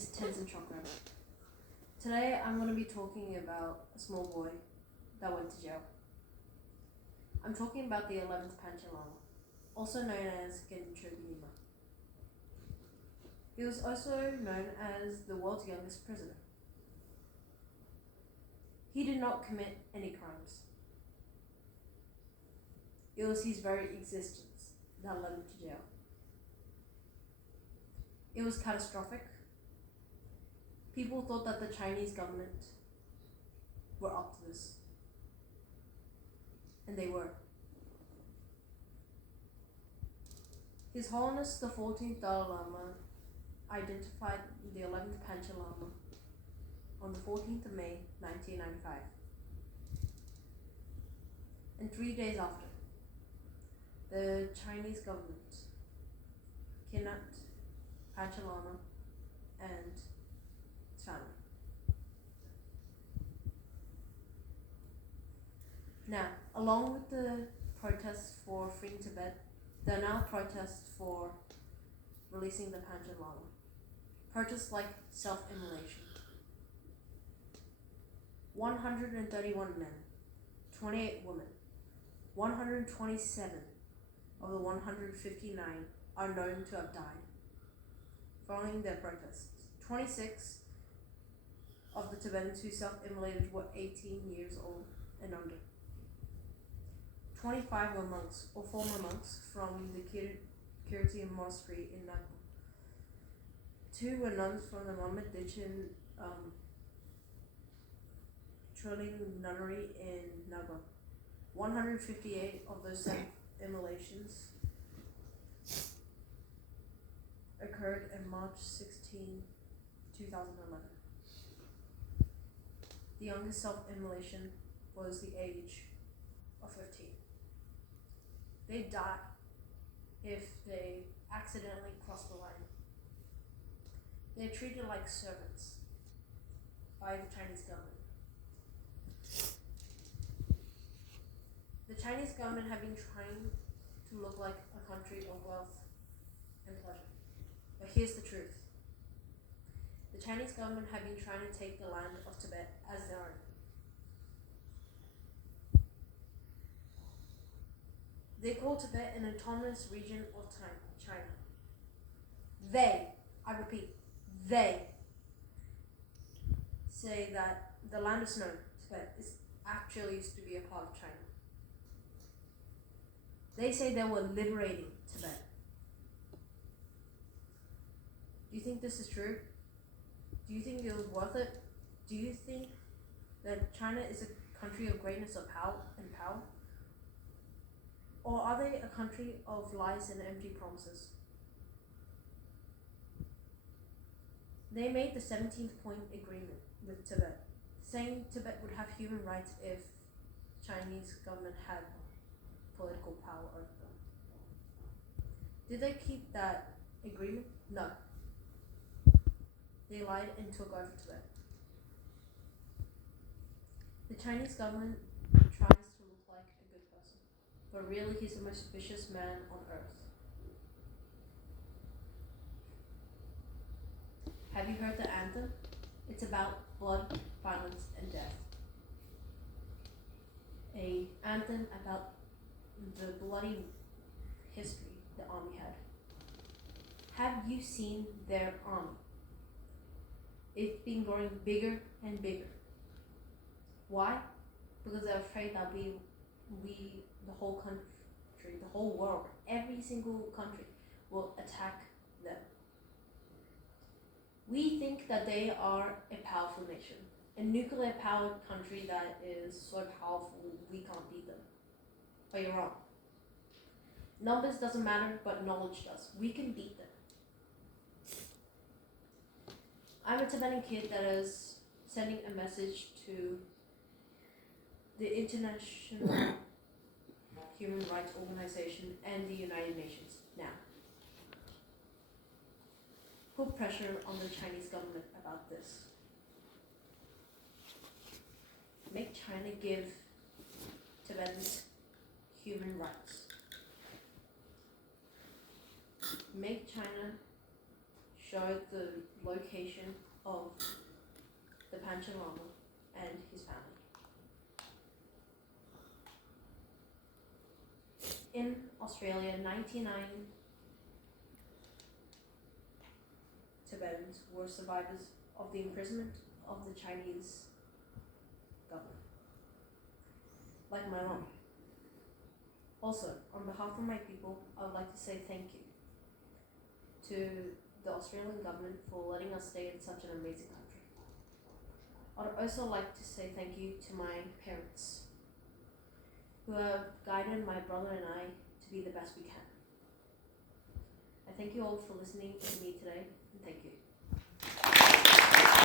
is Tenzin Chakra. Today I'm going to be talking about a small boy that went to jail. I'm talking about the 11th Panchen Lama, also known as Gencho Nyima. He was also known as the world's youngest prisoner. He did not commit any crimes. It was his very existence that led him to jail. It was catastrophic. People thought that the Chinese government were up to this. And they were. His Holiness the 14th Dalai Lama identified the 11th Panchen Lama on the 14th of May 1995. And 3 days after, the Chinese government kidnapped Panchen Lama and his family. Now, along with the protests for freeing Tibet, there are now protests for releasing the Panchen Lama. Protests like self-immolation. 131 men, 28 women, 127 of the 159 are known to have died following their protests. 26 of the Tibetans who self-immolated were 18 years old and under. 25 were monks or former monks from the Kirti Monastery in Nagpur. 2 were nuns from the Mamadichin Trilling Nunnery in Nagpur. 158 of those self-immolations occurred in March 16, 2011. The youngest self-immolation was the age of 15. They die if they accidentally cross the line. They're treated like servants by the Chinese government. The Chinese government have been trying to look like a country of wealth and pleasure. But here's the truth. The Chinese government have been trying to take the land of Tibet as their own. They call Tibet an autonomous region of China. They, I repeat, they say that the land of snow, Tibet, is actually used to be a part of China. They say they were liberating Tibet. Do you think this is true? Do you think it was worth it? Do you think that China is a country of greatness of power? Or are they a country of lies and empty promises? They made the 17th point agreement with Tibet, saying Tibet would have human rights if Chinese government had political power over them. Did they keep that agreement? No. They lied and took over Tibet. The Chinese government tries to look like a good person, but really he's the most vicious man on earth. Have you heard the anthem? It's about blood, violence, and death. An anthem about the bloody history the army had. Have you seen their army? It's been growing bigger and bigger. Why? Because they're afraid that we, the whole country, the whole world, every single country will attack them. We think that they are a powerful nation, a nuclear-powered country that is so powerful we can't beat them. But you're wrong. Numbers doesn't matter, but knowledge does. We can beat them. I'm a Tibetan kid that is sending a message to the International Human Rights Organization and the United Nations now. Put pressure on the Chinese government about this. Make China give Tibetans human rights. Make China showed the location of the Panchen Lama and his family. In Australia, 99 Tibetans were survivors of the imprisonment of the Chinese government, like my mom. Also, on behalf of my people, I would like to say thank you to the Australian government for letting us stay in such an amazing country. I'd also like to say thank you to my parents, who have guided my brother and I to be the best we can. I thank you all for listening to me today, and thank you.